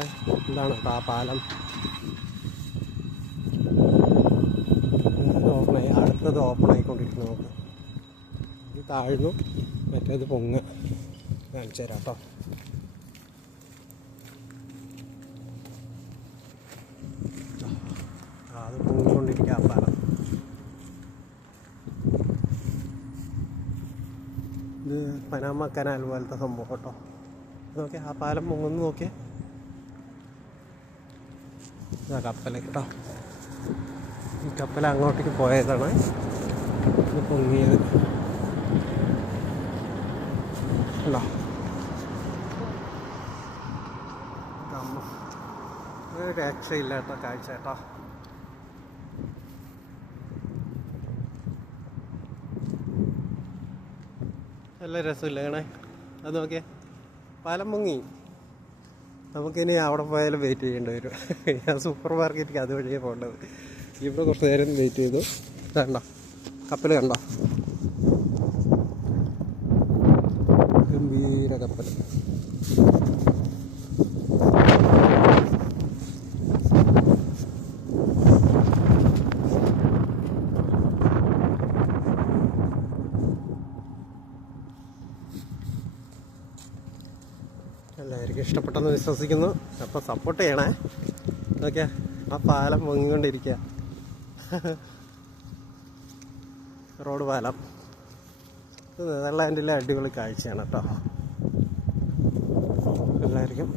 എന്താണ് കേട്ടോ ആ പാലം അടുത്തത് ഓപ്പൺ ആയിക്കൊണ്ടിരിക്കുന്നു. നമുക്ക് ഇത് താഴ്ന്നു, മറ്റേത് പൊങ്ങ കാണിച്ചു തരാം കേട്ടോ. അത് പൊങ്ങിക്കൊണ്ടിരിക്കുക ആ പാലം. ഇത് പനാമ കനാൽ പോലത്തെ സംഭവം കേട്ടോ. നോക്കിയാൽ ആ പാലം പൊങ്ങുന്നു, നോക്കിയാൽ ഇതാ കപ്പൽ കേട്ടോ. ഈ കപ്പൽ അങ്ങോട്ടേക്ക് പോയതാണ്, ഇത് പൊങ്ങിയത് ഉണ്ടോ. ഒരു രക്ഷയില്ല കേട്ടോ കാഴ്ച കേട്ടോ. നല്ല രസമില്ല കാണേ. അത് നോക്കിയേ, പാലം പൊങ്ങി. നമുക്കിനി അവിടെ പോയാലും വെയിറ്റ് ചെയ്യേണ്ടി വരും. ഞാൻ സൂപ്പർ മാർക്കറ്റിലേക്ക് അതുവഴിയേ പോകേണ്ടത്. ഇവിടെ കുറച്ച് നേരം വെയിറ്റ് ചെയ്തു. കണ്ടോ കപ്പൽ, കണ്ടോ ഗംഭീര കപ്പൽ. എല്ലാവർക്കും ഇഷ്ടപ്പെട്ടെന്ന് വിശ്വസിക്കുന്നു. അപ്പോൾ സപ്പോർട്ട് ചെയ്യണേ. ഓക്കെ, ആ പാലം പൊങ്ങിക്കൊണ്ടിരിക്കുക, റോഡ് പാലം. ഇത് നെതർലാൻഡിലെ അടിപൊളി കാഴ്ചയാണ് കേട്ടോ. എല്ലാവർക്കും